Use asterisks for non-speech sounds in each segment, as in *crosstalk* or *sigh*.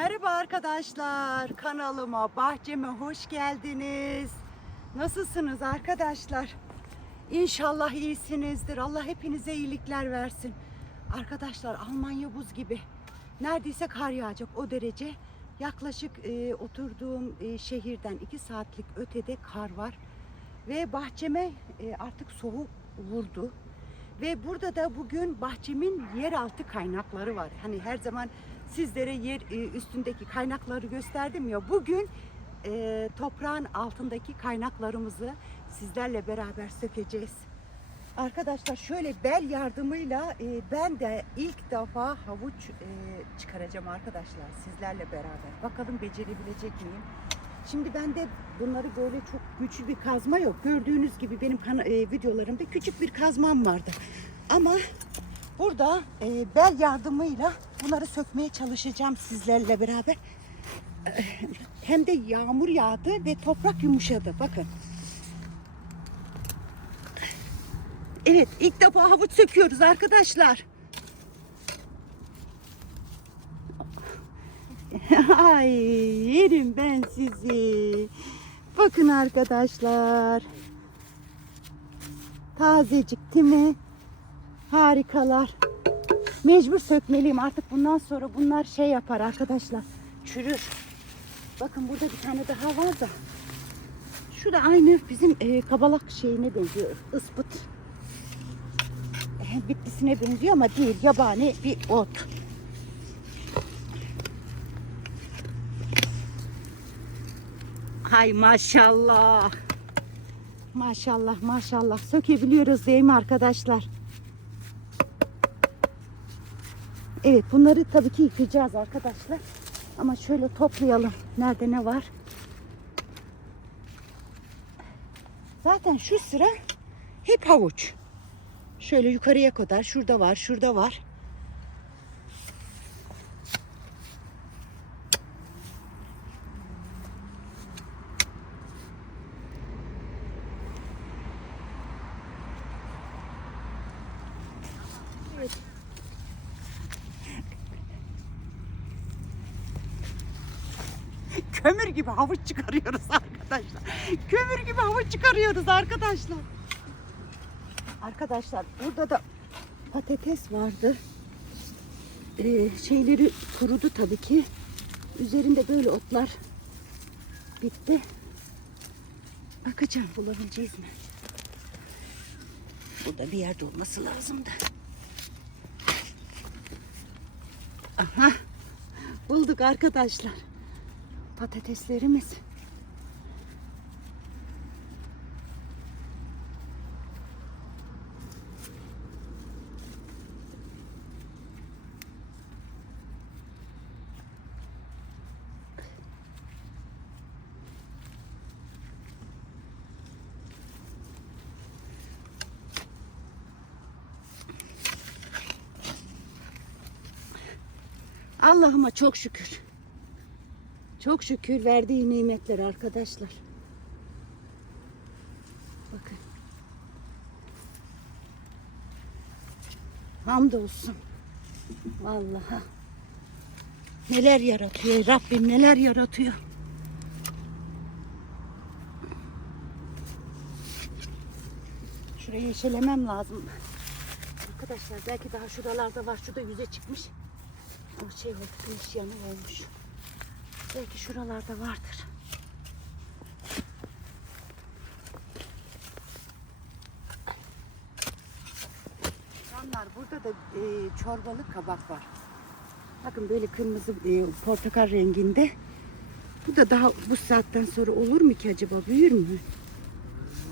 Merhaba arkadaşlar. Kanalıma, bahçeme hoş geldiniz. Nasılsınız arkadaşlar? İnşallah iyisinizdir. Allah hepinize iyilikler versin. Arkadaşlar Almanya buz gibi. Neredeyse kar yağacak o derece. Yaklaşık e, oturduğum e, şehirden iki saatlik ötede kar var. Ve bahçeme e, artık soğuk vurdu. Ve burada da bugün bahçemin yeraltı kaynakları var. Hani her zaman sizlere yer e, üstündeki kaynakları gösterdim ya. Bugün e, toprağın altındaki kaynaklarımızı sizlerle beraber sökeceğiz. Arkadaşlar şöyle bel yardımıyla e, ben de ilk defa havuç e, çıkaracağım arkadaşlar sizlerle beraber. Bakalım becerebilecek miyim? Şimdi bende bunları böyle çok güçlü bir kazma yok. Gördüğünüz gibi benim e, videolarımda küçük bir kazmam vardı. Ama burada e, bel yardımıyla bunları sökmeye çalışacağım sizlerle beraber. Hem de yağmur yağdı ve toprak yumuşadı. Bakın. Evet ilk defa havuç söküyoruz arkadaşlar. *laughs* Ay yerim ben sizi. Bakın arkadaşlar. Tazecik değil mi? Harikalar. Mecbur sökmeliyim artık bundan sonra bunlar şey yapar arkadaşlar. Çürür. Bakın burada bir tane daha var da. Şu da aynı bizim e, kabalak şeyine benziyor. Ispıt. E, bitlisine benziyor ama değil. Yabani bir ot. Hay maşallah. Maşallah maşallah. Sökebiliyoruz değil mi arkadaşlar? Evet bunları tabii ki yıkayacağız arkadaşlar. Ama şöyle toplayalım. Nerede ne var? Zaten şu sıra hep havuç. Şöyle yukarıya kadar. Şurada var, şurada var. Kömür gibi havuç çıkarıyoruz *laughs* arkadaşlar. Kömür gibi havuç çıkarıyoruz arkadaşlar. Arkadaşlar burada da patates vardı. Ee, şeyleri kurudu tabii ki. Üzerinde böyle otlar bitti. Bakacağım bulabileceğiz mi? Burada bir yerde olması lazımdı. Aha. Bulduk arkadaşlar. Patateslerimiz. Allah'ıma çok şükür. Çok şükür verdiği nimetler arkadaşlar. Bakın. Hamdolsun. Vallahi. Neler yaratıyor Rabbim neler yaratıyor. Şurayı yeşelemem lazım. Arkadaşlar belki daha şuralarda var. Şurada yüze çıkmış. Ama şey oldu, güneş yanı olmuş. Belki şuralarda vardır. Canlar burada da e, çorbalık kabak var. Bakın böyle kırmızı e, portakal renginde. Bu da daha bu saatten sonra olur mu ki acaba? Büyür mü?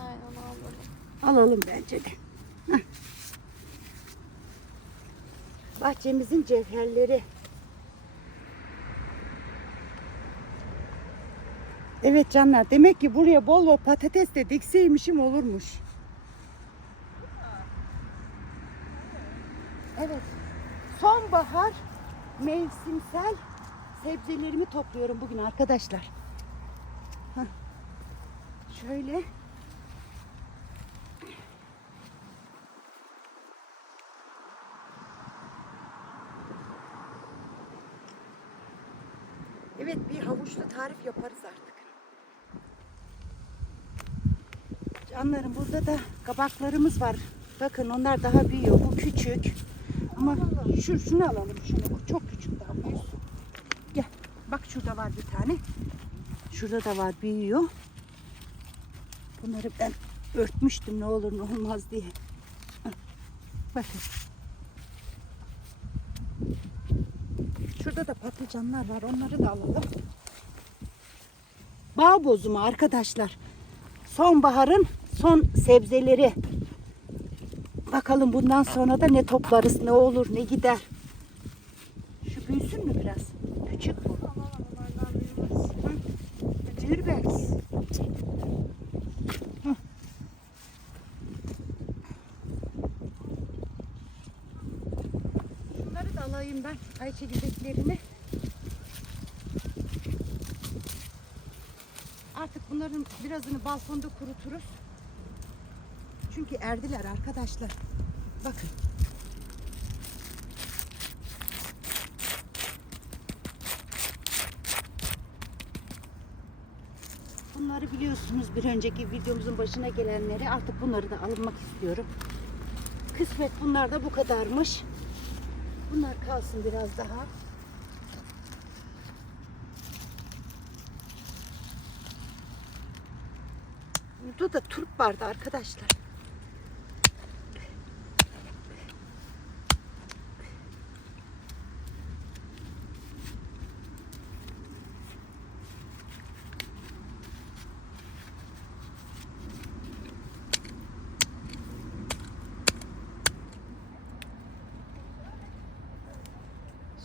Aynen alalım. Alalım bence de. Heh. Bahçemizin cevherleri. Evet canlar demek ki buraya bol bol patates de dikseymişim olurmuş. Evet. Sonbahar mevsimsel sebzelerimi topluyorum bugün arkadaşlar. Şöyle Evet bir havuçlu tarif yaparız artık. Canlarım burada da kabaklarımız var. Bakın onlar daha büyüyor. Bu küçük. Ama şu, şunu alalım şunu. Bu çok küçük daha. Gel. Bak şurada var bir tane. Şurada da var büyüyor. Bunları ben örtmüştüm ne olur ne olmaz diye. Bakın. Şurada da patlıcanlar var. Onları da alalım. Bağ bozumu arkadaşlar. Sonbaharın son sebzeleri. Bakalım bundan sonra da ne toplarız, ne olur, ne gider. Şu büyüsün mü biraz? Küçük bu. Büyür belki. Şunları da alayım ben. Ay çekirdeklerini. Artık bunların birazını balkonda kuruturuz. Çünkü erdiler arkadaşlar. Bakın. Bunları biliyorsunuz bir önceki videomuzun başına gelenleri artık bunları da alınmak istiyorum. Kısmet bunlar da bu kadarmış. Bunlar kalsın biraz daha. Burada da turp vardı arkadaşlar.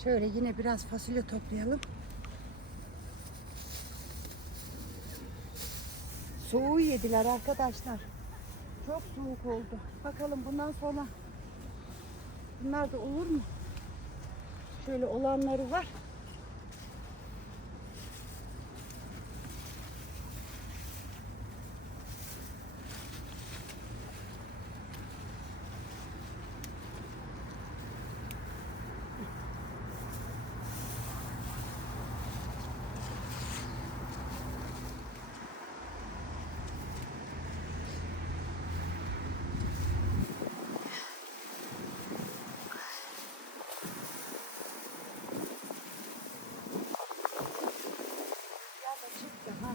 Şöyle yine biraz fasulye toplayalım. Soğuğu yediler arkadaşlar. Çok soğuk oldu. Bakalım bundan sonra bunlar da olur mu? Şöyle olanları var. Ya da çıktı ha.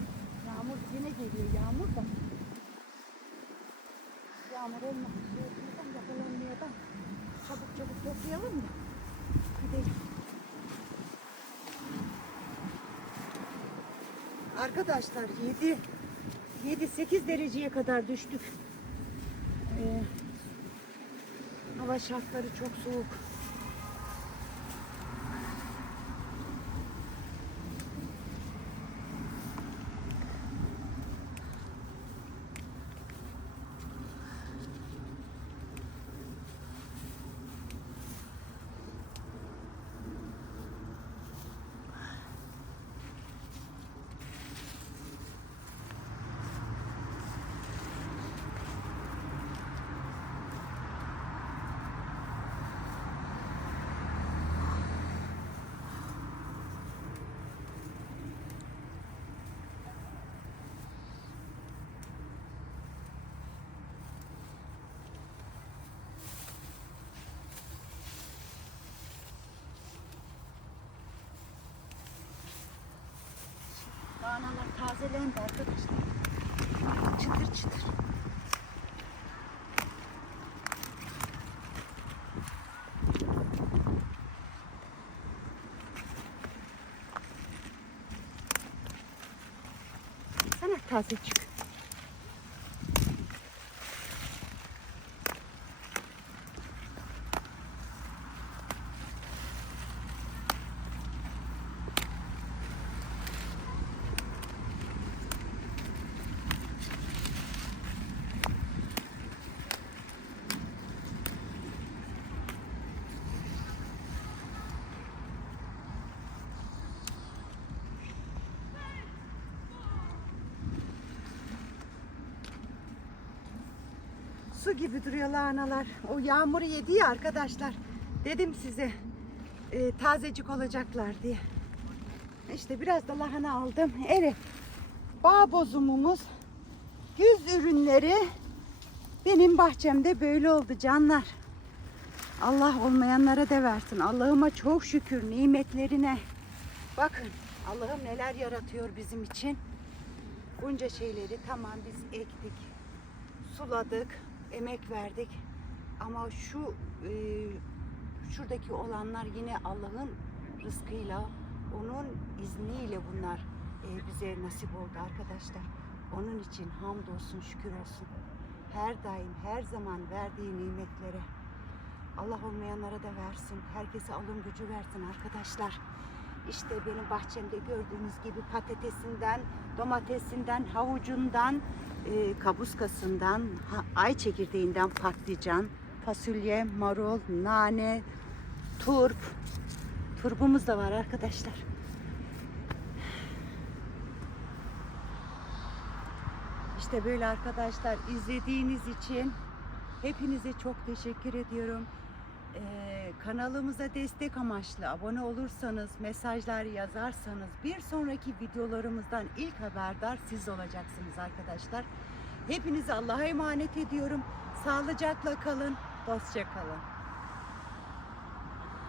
Yağmur yine geliyor yağmur da. Yağmur. Soğukluğundan yakalanmıyor da. Çabuk çabuk toplayalım da. Gidelim. Arkadaşlar 7 7-8 dereceye kadar düştük. Ee, hava şartları çok soğuk. Lahanalar tazelendi arkadaşlar. Çıtır çıtır. Sana taze çık. Su gibi duruyor lahanalar. O yağmuru yedi ya arkadaşlar. Dedim size e, tazecik olacaklar diye. İşte biraz da lahana aldım. Evet. Bağ bozumumuz, yüz ürünleri benim bahçemde böyle oldu canlar. Allah olmayanlara da versin. Allah'ıma çok şükür nimetlerine. Bakın Allah'ım neler yaratıyor bizim için. Bunca şeyleri tamam biz ektik, suladık, emek verdik. Ama şu e, şuradaki olanlar yine Allah'ın rızkıyla, onun izniyle bunlar e, bize nasip oldu arkadaşlar. Onun için hamdolsun, şükür olsun. Her daim, her zaman verdiği nimetlere Allah olmayanlara da versin. Herkese alım gücü versin arkadaşlar. İşte benim bahçemde gördüğünüz gibi patatesinden, domatesinden, havucundan, e, kabuskasından, ha- ay çekirdeğinden patlıcan, fasulye, marul, nane, turp. Turbumuz da var arkadaşlar. İşte böyle arkadaşlar izlediğiniz için hepinize çok teşekkür ediyorum. Ee, kanalımıza destek amaçlı abone olursanız, mesajlar yazarsanız bir sonraki videolarımızdan ilk haberdar siz olacaksınız arkadaşlar. Hepinizi Allah'a emanet ediyorum. Sağlıcakla kalın, dostça kalın.